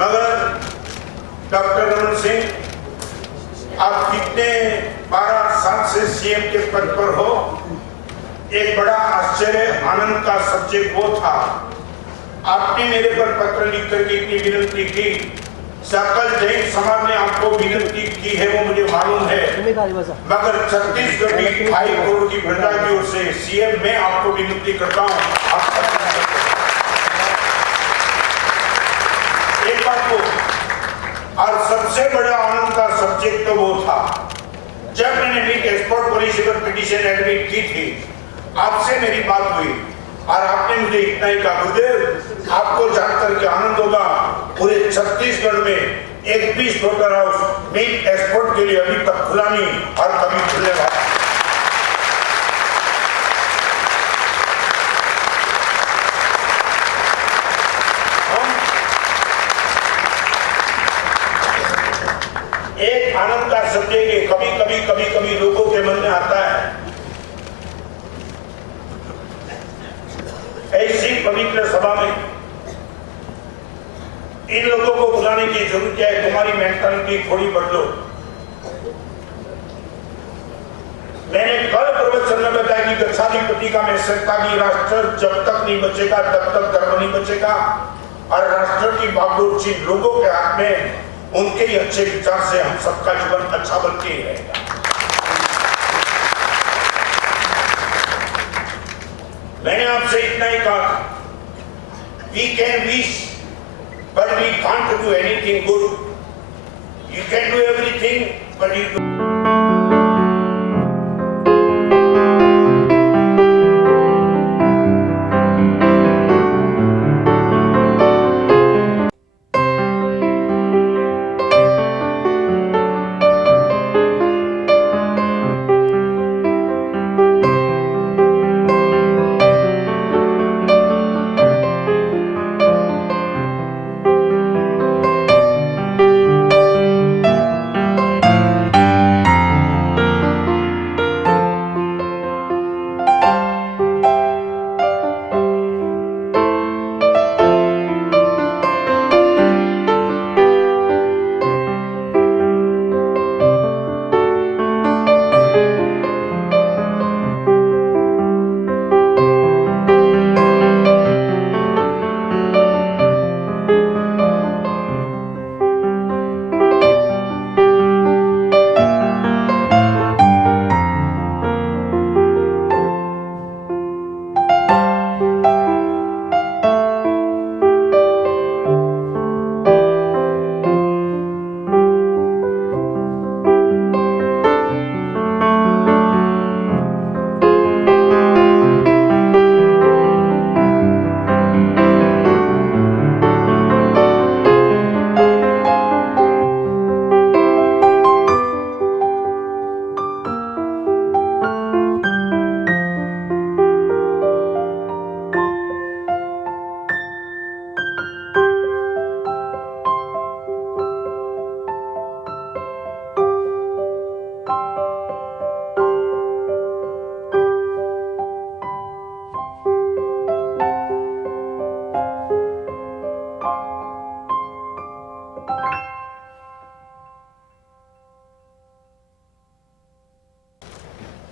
मगर डॉक्टर रमन सिंह, आप कितने 12 साल से सीएम के पद पर हो, एक बड़ा आश्चर्य आनंद का सब्जेक्ट वो था, आपने मेरे पर पत्र लिख करके इतनी विनती की, सकल जैन समाज ने आपको विनती की है वो मुझे मालूम है, मगर छत्तीसगढ़ की 2.5 करोड़ की प्रजा की ओर से सीएम मैं आपको विनती करता हूँ, एक बात को। और सबसे बड़ा आनंद का सब्जेक्ट तो वो था जब मैंने मीट एक्सपोर्ट पॉलिसी पर पिटीशन एडमिट की थी, आपसे मेरी बात हुई और आपने मुझे इतना ही कहा, गुरुदेव आपको जानकर के आनंद होगा, पूरे छत्तीसगढ़ में एक भी स्लोटर हाउस मीट एक्सपोर्ट के लिए अभी तक खुला नहीं और कभी खुलने वाला। एक आनंद का सब्जेक्ट कभी कभी लोगों के मन में आता है, ऐसी पवित्र सभा में इन लोगों को बुलाने की जरूरत है, तुम्हारी मेंटालिटी थोड़ी बदलो। मैंने कल प्रवचन में बताया कि गच्छाधिपति का मैं सरकारी राष्ट्र जब तक नहीं बचेगा तब तक धर्म नहीं बचेगा, और राष्ट्र की बागडोर जिन लोगों के हाथ में, उनके ही अच्छे विचार से हम सबका जीवन अच्छा बन के ही रहेगा। मैंने आपसे इतना ही कहा, we can wish, but we can't do anything good. You can do everything, but you do.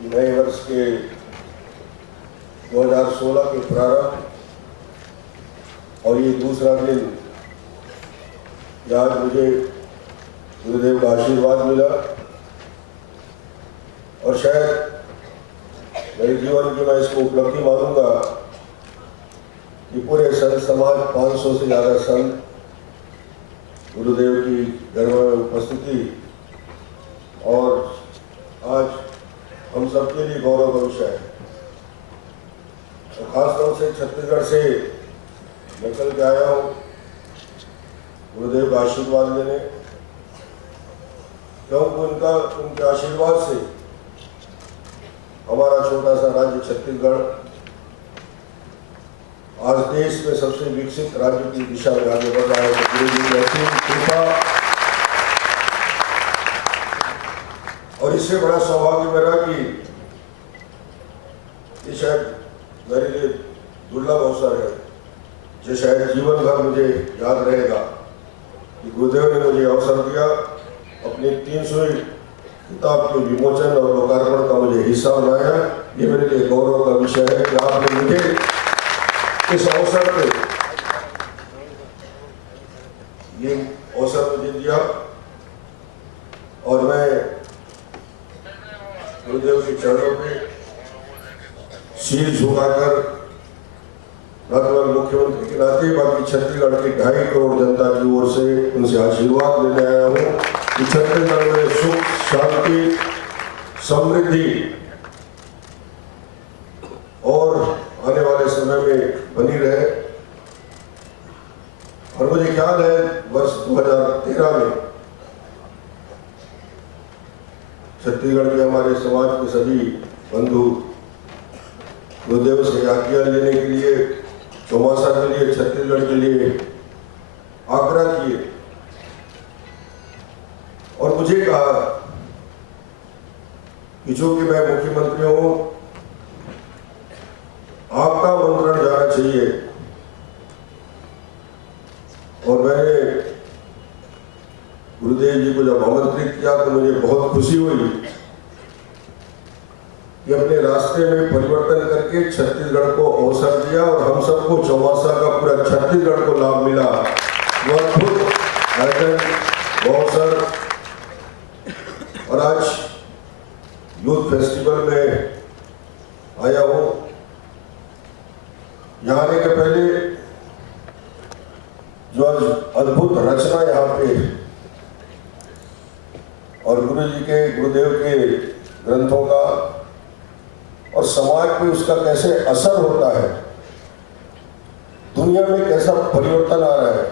नए वर्ष के 2016 के प्रारंभ और ये दूसरा दिन आज मुझे गुरुदेव का आशीर्वाद मिला, और शायद मेरे जीवन की मैं इसको उपलब्धि मानूंगा कि पूरे संत समाज 500 से ज़्यादा संत गुरुदेव की घर में उपस्थिति, और आज हम सबके लिए गौरव का विषय है। खासतौर से छत्तीसगढ़ से निकल के आया हूँ गुरुदेव का आशीर्वाद लेने, क्योंकि उनके आशीर्वाद से हमारा छोटा सा राज्य छत्तीसगढ़ आज देश में सबसे विकसित राज्य की दिशा में आगे बढ़ रहा है। तो गुरु जी की असीम कृपा, और इससे बड़ा सौभाग्य मेरा कि शायद मेरे लिए दुर्लभ अवसर है जो शायद जीवन भर मुझे याद रहेगा। कि गुरुदेव ने मुझे अवसर दिया अपनी 300वीं किताब के विमोचन और लोकार्पण का मुझे हिस्सा बनाया। ये मेरे लिए गौरव का विषय है कि आपने मुझे इस अवसर पे ये अवसर मुझे दिया और मैं गुरुदेव के चरणों पे शील झुकाकर न केवल मुख्यमंत्री के नाते बाकी छत्तीसगढ़ की 2.5 करोड़ जनता की ओर से उनसे आशीर्वाद लेने आया हूँ कि छत्तीसगढ़ में सुख, शांति, समृद्धि और आने वाले समय में बनी रहे। और मुझे ख्याल है वर्ष 2013 में छत्तीसगढ़ के हमारे समाज के सभी बंधु गुरुदेव से आज्ञा लेने के लिए, चौमासा के लिए, छत्तीसगढ़ के लिए आग्रह किए और मुझे कहा कि जो कि मैं मुख्यमंत्री हूं, आपका आमंत्रण जाना चाहिए। और मैंने गुरुदेव जी को जब आमंत्रित किया तो मुझे बहुत खुशी हुई कि अपने रास्ते में परिवर्तन करके छत्तीसगढ़ को अवसर दिया और हम सबको चौमासा का पूरा छत्तीसगढ़ को लाभ मिला। वो अद्भुत आयोजन, अवसर। और आज यूथ फेस्टिवल में आया हूँ। यहाँ आने के पहले जो आज अद्भुत रचना यहाँ पे और गुरुदेव के ग्रंथों का और समाज पे उसका कैसे असर होता है, दुनिया में कैसा परिवर्तन आ रहा है,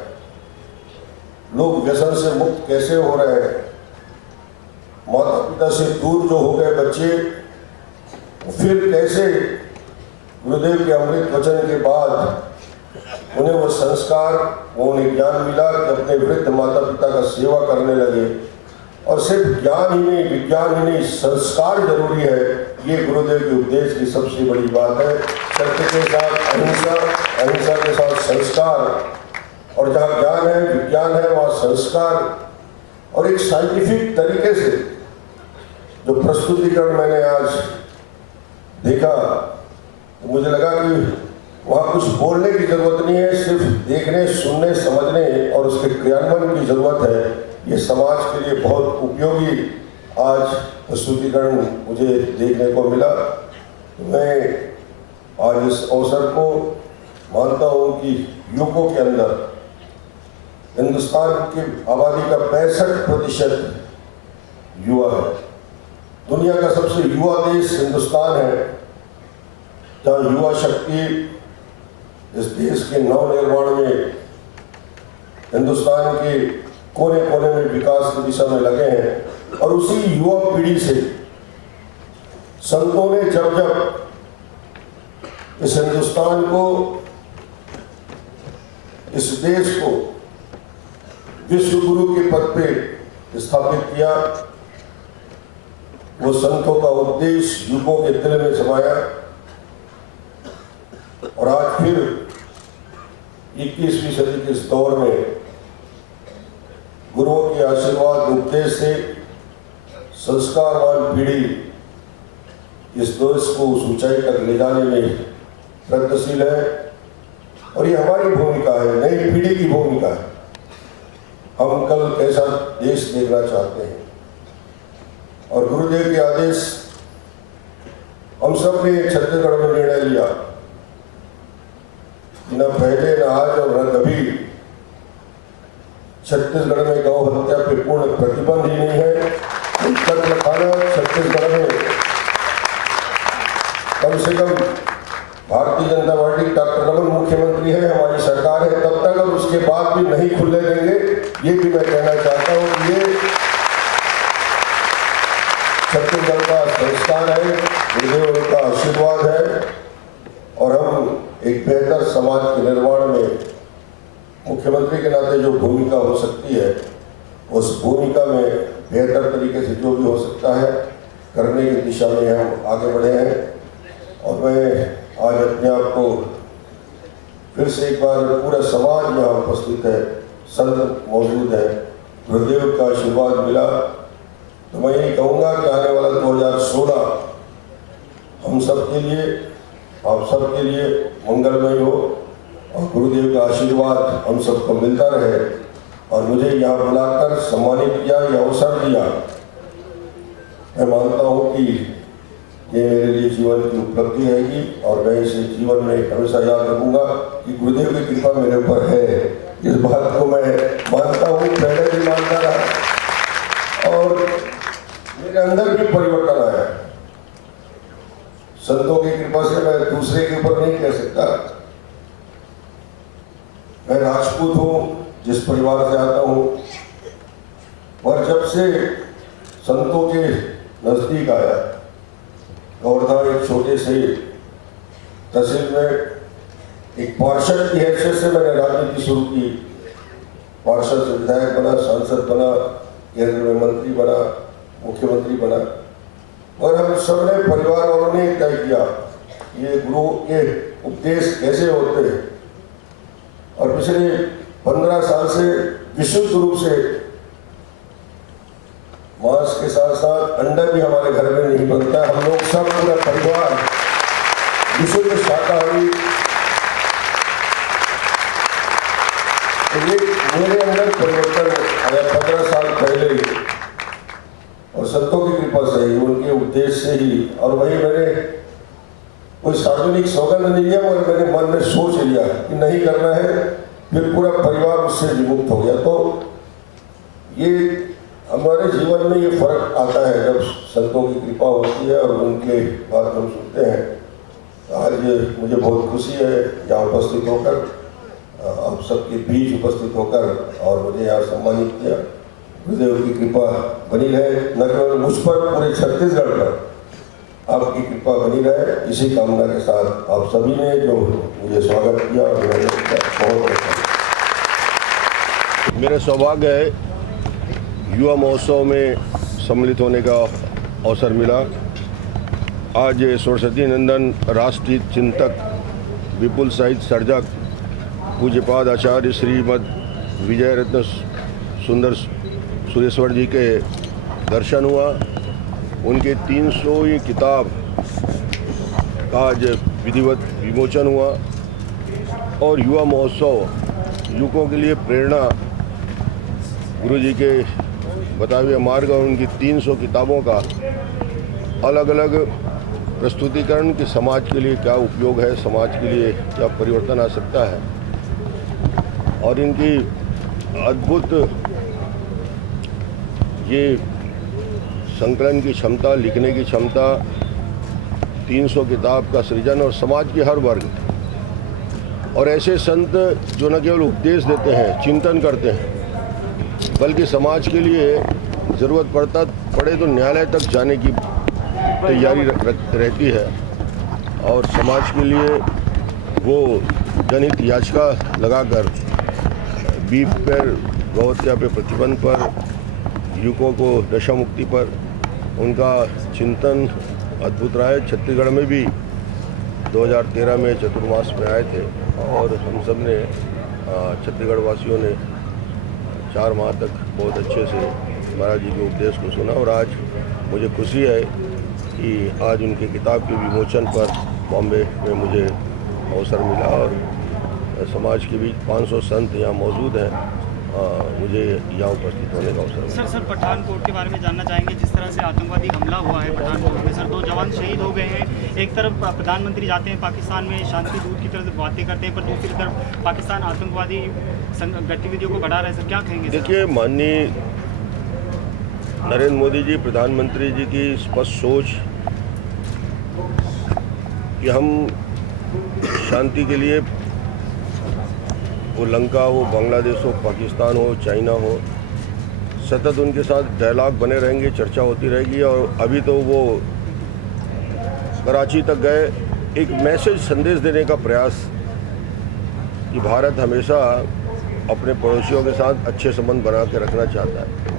लोग व्यसन से मुक्त कैसे हो रहे हैं, माता पिता से दूर जो हो गए बच्चे फिर कैसे गुरुदेव के अमृत वचन के बाद उन्हें वो संस्कार, उन्हें ज्ञान मिला कि अपने वृद्ध माता पिता का सेवा करने लगे। और सिर्फ ज्ञान ही नहीं, विज्ञान ही नहीं, संस्कार जरूरी है। ये गुरुदेव के उपदेश की सबसे बड़ी बात है। सत्य के साथ अहिंसा, अहिंसा के साथ संस्कार, और जहाँ ज्ञान है, विज्ञान है, वहाँ संस्कार। और एक साइंटिफिक तरीके से जो प्रस्तुतिकरण मैंने आज देखा तो मुझे लगा कि वहाँ कुछ बोलने की जरूरत नहीं है, सिर्फ देखने, सुनने, समझने और उसके क्रियान्वयन की जरूरत है। ये समाज के लिए बहुत उपयोगी आज प्रस्तुतिकरण मुझे देखने को मिला। मैं आज इस अवसर को मानता हूँ कि युगों के अंदर हिंदुस्तान की आबादी का 65% युवा है। दुनिया का सबसे युवा देश हिंदुस्तान है, जहाँ युवा शक्ति इस देश के नवनिर्माण में, हिंदुस्तान के कोने कोने में विकास की दिशा में लगे हैं। और उसी युवा पीढ़ी से संतों ने जब जब इस हिंदुस्तान को, इस देश को विश्व गुरु के पद पे स्थापित किया, वो संतों का उपदेश युगों के दिल में समाया। और आज फिर 21वीं सदी के इस दौर में गुरुओं के आशीर्वाद, उपदेश से संस्कारवान पीढ़ी इस देश को उस ऊंचाई तक ले जाने में प्रयत्नशील है। और ये हमारी भूमिका है, नई पीढ़ी की भूमिका है। हम कल कैसा देश देखना चाहते हैं, और गुरुदेव के आदेश हम सब ने छत्तीसगढ़ में निर्णय लिया, न पहले, न आज और न कभी छत्तीसगढ़ में गौ हत्या पे पूर्ण प्रतिबंध ही नहीं है। कत्ल खाना छत्तीसगढ़ में कम से कम भारतीय जनता पार्टी, डॉक्टर रमन मुख्यमंत्री है, हमारी सरकार है, तब तक और उसके बाद भी नहीं खुलने देंगे। ये भी मैं कहना चाहता हूँ कि ये छत्तीसगढ़ का संस्कार है, गुरुदेव का आशीर्वाद है। और हम एक बेहतर समाज के निर्माण में मुख्यमंत्री के नाते जो भूमिका हो सकती है, उस भूमिका में बेहतर तरीके से जो भी हो सकता है करने की दिशा में हम आगे बढ़े हैं। और मैं आज अपने आप को फिर से एक बार, पूरा समाज यहाँ उपस्थित है, संत मौजूद हैं, गुरुदेव का आशीर्वाद मिला, तो मैं यही कहूँगा कि आने वाला 2016 हम सब के लिए, आप सब के लिए मंगलमय हो और गुरुदेव का आशीर्वाद हम सबको मिलता रहे। और मुझे यहाँ बुलाकर सम्मानित किया, यह अवसर दिया, मैं मानता हूँ कि ये मेरे लिए जीवन की उपलब्धि रहेगी और मैं इसे जीवन में हमेशा याद रखूंगा कि गुरुदेव की कृपा मेरे ऊपर है। इस बात को मैं मानता हूँ, पहले भी मानता रहा और मेरे अंदर भी परिवर्तन आया। संतों की कृपा से मैं दूसरे के ऊपर नहीं कह सकता। मैं राजपूत हूँ, जिस परिवार से आता हूँ, और जब से संतों के नजदीक आया, कवर्धा एक छोटे से तहसील में एक पार्षद की हैसियत से मैंने राजनीति शुरू की। पार्षद से विधायक बना, सांसद बना, केंद्र में मंत्री बना, मुख्यमंत्री बना। और हम सबने परिवार वालों ने तय किया ये गुरु के उपदेश कैसे होते हैं। और पिछले 15 साल से विशुद्ध रूप से मांस के साथ साथ अंडा भी हमारे घर में नहीं बनता। हम लोग सब पूरा परिवार विशुद्ध शाकाहारी। तो ये मेरे अंदर परिवर्तन आया 15 साल पहले ही, और संतों की कृपा से ही, उनके उपदेश से ही। और वही मैंने कोई सार्वजनिक सौगंध नहीं लिया, मगर मैंने मन में सोच लिया कि नहीं करना है, फिर पूरा परिवार उससे विमुक्त हो गया। तो ये हमारे जीवन में ये फर्क आता है जब संतों की कृपा होती है और उनके बात हम सुनते हैं। आज मुझे बहुत खुशी है यहाँ उपस्थित होकर, आप सबके बीच उपस्थित होकर, और मुझे यहाँ सम्मानित किया। गुरुदेव की कृपा बनी रहे, न केवल मुझ पर, पूरे छत्तीसगढ़ पर आपकी कृपा बनी रहे, इसी कामना के साथ आप सभी ने जो मुझे स्वागत किया और बहुत अच्छा। मेरा सौभाग्य है युवा महोत्सव में सम्मिलित होने का अवसर मिला। आज सरस्वती नंदन राष्ट्रीय चिंतक, विपुल साहित्य सर्जक, पूज्यपाद आचार्य श्रीमद विजय रत्न सुंदर सुरेश्वर जी के दर्शन हुआ। उनके 300वीं किताब का आज विधिवत विमोचन हुआ। और युवा महोत्सव युवकों के लिए प्रेरणा, गुरु जी के बताए हुए मार्ग और उनकी 300 किताबों का अलग अलग प्रस्तुतिकरण कि समाज के लिए क्या उपयोग है, समाज के लिए क्या परिवर्तन आ सकता है। और इनकी अद्भुत ये संकलन की क्षमता, लिखने की क्षमता, 300 किताब का सृजन और समाज के हर वर्ग, और ऐसे संत जो न केवल उपदेश देते हैं, चिंतन करते हैं, बल्कि समाज के लिए ज़रूरत पड़े तो न्यायालय तक जाने की तैयारी रहती है। और समाज के लिए वो जनहित याचिका लगाकर बीफ पर, गौहत्या पे प्रतिबंध पर, युवकों को नशा मुक्ति पर उनका चिंतन अद्भुत रहा है। छत्तीसगढ़ में भी 2013 में चतुर्मास में आए थे और हम सब ने छत्तीसगढ़ वासियों ने 4 माह तक बहुत अच्छे से महाराज जी के उपदेश को सुना। और आज मुझे खुशी है कि आज उनके किताब के विमोचन पर बॉम्बे में मुझे अवसर मिला और समाज के बीच 500 संत यहाँ मौजूद हैं। मुझे यहाँ उपस्थित होने का अवसर मिला। सर पठानकोट के बारे में जानना चाहेंगे। जिस तरह से आतंकवादी हमला हुआ है पठानकोट में, सर 2 जवान शहीद हो गए हैं। एक तरफ प्रधानमंत्री जाते हैं पाकिस्तान में, शांति दूत की तरफ बातें करते हैं, पर दूसरी तरफ पाकिस्तान आतंकवादी गतिविधियों को बढ़ा रहा है। सर क्या कहेंगे? देखिए, माननीय नरेंद्र मोदी जी, प्रधानमंत्री जी की स्पष्ट सोच कि हम शांति के लिए, वो लंका हो, बांग्लादेश हो, पाकिस्तान हो, चाइना हो, सतत उनके साथ डायलॉग बने रहेंगे, चर्चा होती रहेगी। और अभी तो वो कराची तक गए, एक मैसेज संदेश देने का प्रयास कि भारत हमेशा अपने पड़ोसियों के साथ अच्छे संबंध बना के रखना चाहता है।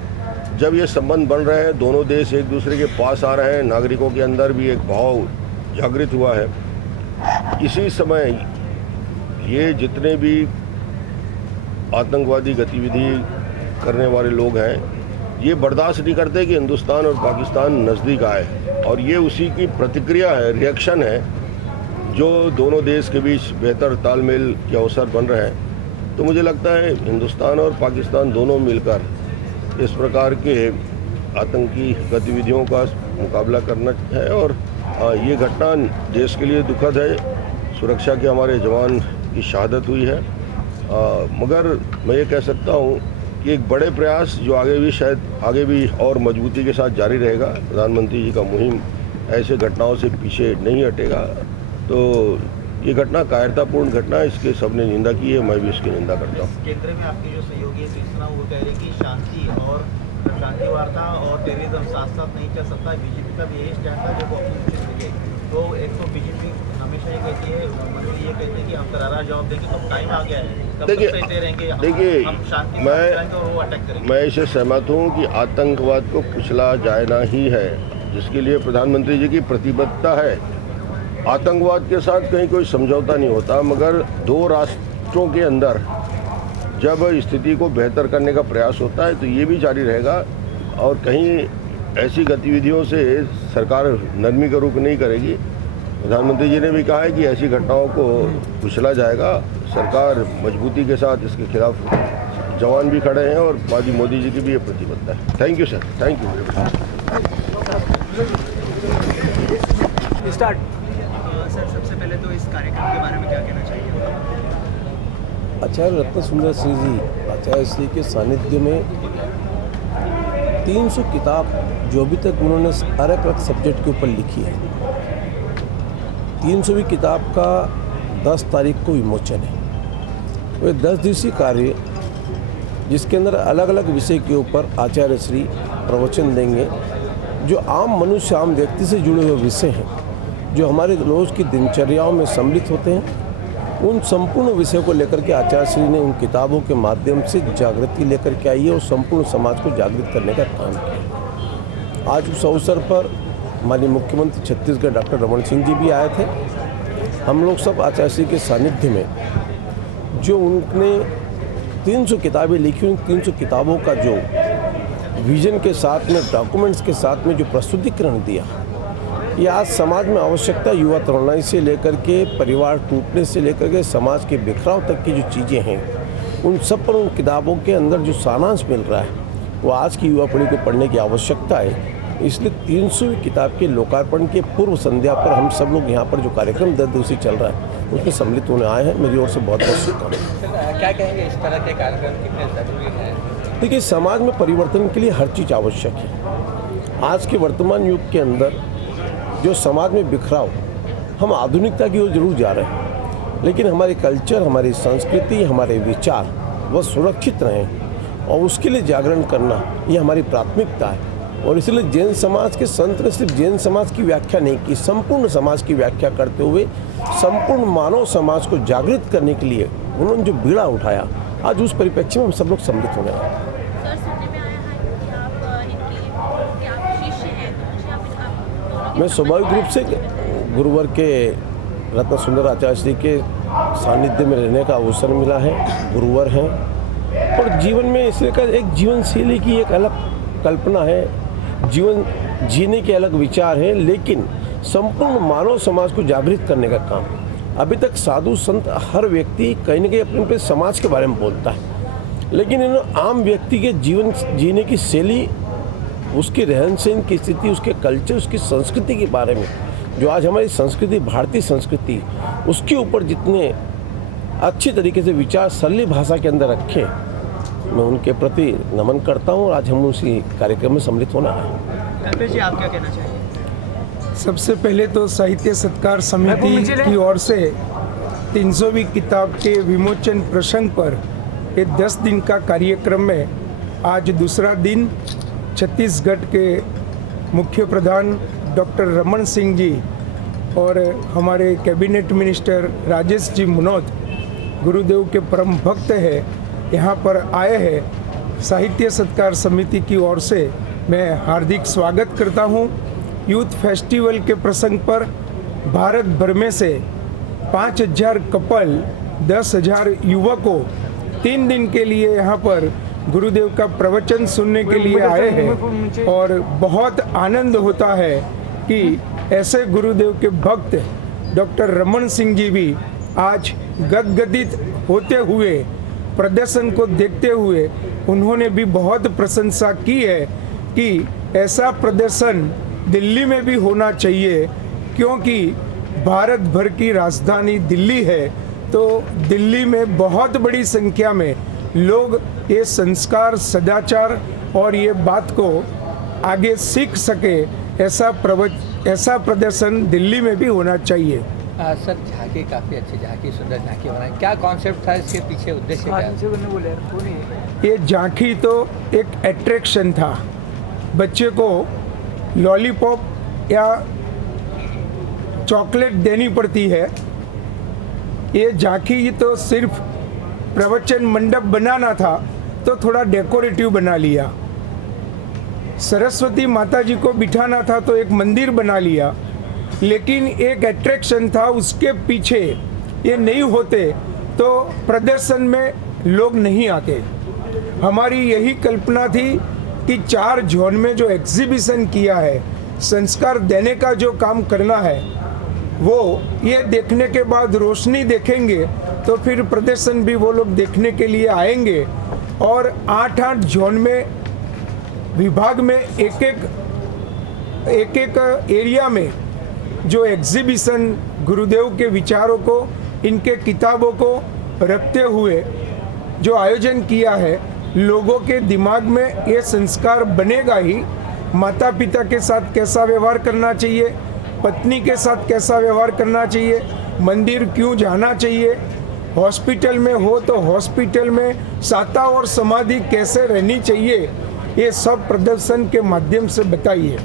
जब ये संबंध बन रहे हैं, दोनों देश एक दूसरे के पास आ रहे हैं, नागरिकों के अंदर भी एक भाव जागृत हुआ है। इसी समय ये जितने भी आतंकवादी गतिविधि करने वाले लोग हैं, ये बर्दाश्त नहीं करते कि हिंदुस्तान और पाकिस्तान नज़दीक आए, और ये उसी की प्रतिक्रिया है, रिएक्शन है, जो दोनों देश के बीच बेहतर तालमेल के अवसर बन रहे हैं। तो मुझे लगता है हिंदुस्तान और पाकिस्तान दोनों मिलकर इस प्रकार के आतंकी गतिविधियों का मुकाबला करना है। और ये घटना देश के लिए दुखद है, सुरक्षा के हमारे जवान की शहादत हुई है, मगर मैं ये कह सकता हूँ कि एक बड़े प्रयास जो आगे भी और मजबूती के साथ जारी रहेगा। प्रधानमंत्री जी का मुहिम ऐसे घटनाओं से पीछे नहीं हटेगा। तो ये घटना कायरतापूर्ण घटना है, इसके सबने निंदा की है, मैं भी इसकी निंदा करता हूँ। केंद्र में आपके जो सहयोगी है तीसरा, वो कह रहे कि शांति वार्ता और टेररिज्म साथ साथ नहीं चल सकता। बीजेपी का भी यही स्टैंड था जो वो अपनी मिले। तो एक तो बीजेपी हमेशा ये कहती है, मंत्री ये कहते हैं कि हम करारा जवाब देंगे, तो टाइम आ गया है, कब तक कहते रहेंगे हम शांति करेंगे और वो अटैक करेंगे। मैं इससे सहमत हूँ कि आतंकवाद को कुचला जाना ही है, जिसके लिए प्रधानमंत्री जी की प्रतिबद्धता है। आतंकवाद के साथ कहीं कोई समझौता नहीं होता, मगर दो राष्ट्रों के अंदर जब स्थिति को बेहतर करने का प्रयास होता है तो ये भी जारी रहेगा। और कहीं ऐसी गतिविधियों से सरकार नरमी का रुख नहीं करेगी। प्रधानमंत्री जी ने भी कहा है कि ऐसी घटनाओं को कुचला जाएगा। सरकार मजबूती के साथ इसके खिलाफ जवान भी खड़े हैं और माननीय मोदी जी की भी ये प्रतिबद्धता है। Thank you sir, thank you. Start sir, सबसे पहले तो इस कार्यक्रम के बारे में क्या कहना चाहिए? आचार्य रत्न सुंदर सिंह जी आचार्य श्री के सानिध्य में 300 किताब जो अभी तक उन्होंने अलग अलग सब्जेक्ट के ऊपर लिखी है, 300वीं किताब का 10 तारीख को विमोचन है। वो 10 दिवसीय कार्य जिसके अंदर अलग अलग विषय के ऊपर आचार्य श्री प्रवचन देंगे, जो आम मनुष्य आम व्यक्ति से जुड़े हुए विषय हैं, जो हमारे रोज़ की दिनचर्याओं में सम्मिलित होते हैं, उन संपूर्ण विषयों को लेकर के आचार्य श्री ने उन किताबों के माध्यम से जागृति लेकर के आई है और संपूर्ण समाज को जागृत करने का काम किया। आज उस अवसर पर माननीय मुख्यमंत्री छत्तीसगढ़ डॉक्टर रमन सिंह जी भी आए थे। हम लोग सब आचार्य श्री के सानिध्य में जो उनने 300 किताबें लिखी, उन 300 किताबों का जो विजन के साथ में, डॉक्यूमेंट्स के साथ में जो प्रस्तुतिकरण दिया, ये आज समाज में आवश्यकता, युवा तरुणाई से लेकर के परिवार टूटने से लेकर के समाज के बिखराव तक की जो चीज़ें हैं, उन सब पर उन किताबों के अंदर जो सारांश मिल रहा है वो आज की युवा पीढ़ी को पढ़ने की आवश्यकता है। इसलिए 300वीं किताब के लोकार्पण के पूर्व संध्या पर हम सब लोग यहाँ पर जो कार्यक्रम 10 दिवसीय चल रहा है उसमें सम्मिलित होने आए हैं। मेरी ओर से बहुत बहुत शुभकामनाएं। क्या कहेंगे, इस तरह के कार्यक्रम कितने ज़रूरी हैं? देखिए, समाज में परिवर्तन के लिए हर चीज़ आवश्यक है। आज के वर्तमान युग के अंदर जो समाज में बिखराव, हम आधुनिकता की ओर जरूर जा रहे हैं, लेकिन हमारे कल्चर, हमारी संस्कृति, हमारे विचार वह सुरक्षित रहें और उसके लिए जागरण करना ये हमारी प्राथमिकता है। और इसलिए जैन समाज के संत ने सिर्फ जैन समाज की व्याख्या नहीं की, संपूर्ण समाज की व्याख्या करते हुए संपूर्ण मानव समाज को जागृत करने के लिए उन्होंने जो बीड़ा उठाया, आज उस परिप्रेक्ष्य में हम सब लोग सम्मिलित हो गए हैं। मैं स्वाभाविक रूप से गुरुवर के रत्न सुंदर आचार्य श्री के सानिध्य में रहने का अवसर मिला है। गुरुवर हैं और जीवन में इसलिए का एक जीवन शैली की एक अलग कल्पना है, जीवन जीने के अलग विचार हैं, लेकिन संपूर्ण मानव समाज को जागृत करने का काम। अभी तक साधु संत हर व्यक्ति कहीं न कहीं अपने अपने समाज के बारे में बोलता है, लेकिन इन्होंने आम व्यक्ति के जीवन जीने की शैली, उसके रहन सहन की स्थिति, उसके कल्चर, उसकी संस्कृति के बारे में, जो आज हमारी संस्कृति, भारतीय संस्कृति, उसके ऊपर जितने अच्छी तरीके से विचार सरली भाषा के अंदर रखे, मैं उनके प्रति नमन करता हूँ। आज हम उसी कार्यक्रम में सम्मिलित होना है। कल्पेश जी, आप क्या कहना चाहेंगे? सबसे पहले तो साहित्य सत्कार समिति की ओर से 300वीं किताब के विमोचन प्रसंग पर ये 10 दिन का कार्यक्रम में आज दूसरा दिन छत्तीसगढ़ के मुख्य प्रधान डॉक्टर रमन सिंह जी और हमारे कैबिनेट मिनिस्टर राजेश जी मुनोत, गुरुदेव के परम भक्त हैं, यहाँ पर आए हैं। साहित्य सत्कार समिति की ओर से मैं हार्दिक स्वागत करता हूँ। यूथ फेस्टिवल के प्रसंग पर भारत भर में से 5000 कपल, 10,000 युवकों 3 दिन के लिए यहाँ पर गुरुदेव का प्रवचन सुनने के लिए आए हैं और बहुत आनंद होता है कि ऐसे गुरुदेव के भक्त डॉक्टर रमन सिंह जी भी आज गदगदित होते हुए प्रदर्शन को देखते हुए उन्होंने भी बहुत प्रशंसा की है कि ऐसा प्रदर्शन दिल्ली में भी होना चाहिए, क्योंकि भारत भर की राजधानी दिल्ली है, तो दिल्ली में बहुत बड़ी संख्या में लोग ये संस्कार, सदाचार और ये बात को आगे सीख सके, ऐसा प्रदर्शन दिल्ली में भी होना चाहिए। सर, झांकी काफ़ी अच्छी झांकी, सुंदर झांकी बनाई, क्या कॉन्सेप्ट था इसके पीछे, उद्देश्य क्या? ये झांकी तो एक अट्रैक्शन था, बच्चे को लॉलीपॉप या चॉकलेट देनी पड़ती है। ये झांकी तो सिर्फ प्रवचन मंडप बनाना था तो थोड़ा डेकोरेटिव बना लिया, सरस्वती माता जी को बिठाना था तो एक मंदिर बना लिया, लेकिन एक अट्रैक्शन था उसके पीछे। ये नहीं होते तो प्रदर्शन में लोग नहीं आते। हमारी यही कल्पना थी कि 4 जोन में जो एग्जीबिशन किया है, संस्कार देने का जो काम करना है, वो ये देखने के बाद रोशनी देखेंगे तो फिर प्रदर्शन भी वो लोग देखने के लिए आएंगे। और 8-8 जोन में, विभाग में, एक एक एरिया में जो एग्जीबिशन गुरुदेव के विचारों को, इनके किताबों को रखते हुए जो आयोजन किया है, लोगों के दिमाग में ये संस्कार बनेगा ही। माता पिता के साथ कैसा व्यवहार करना चाहिए, पत्नी के साथ कैसा व्यवहार करना चाहिए, मंदिर क्यों जाना चाहिए, हॉस्पिटल में हो तो हॉस्पिटल में साता और समाधि कैसे रहनी चाहिए, ये सब प्रदर्शन के माध्यम से बताइए।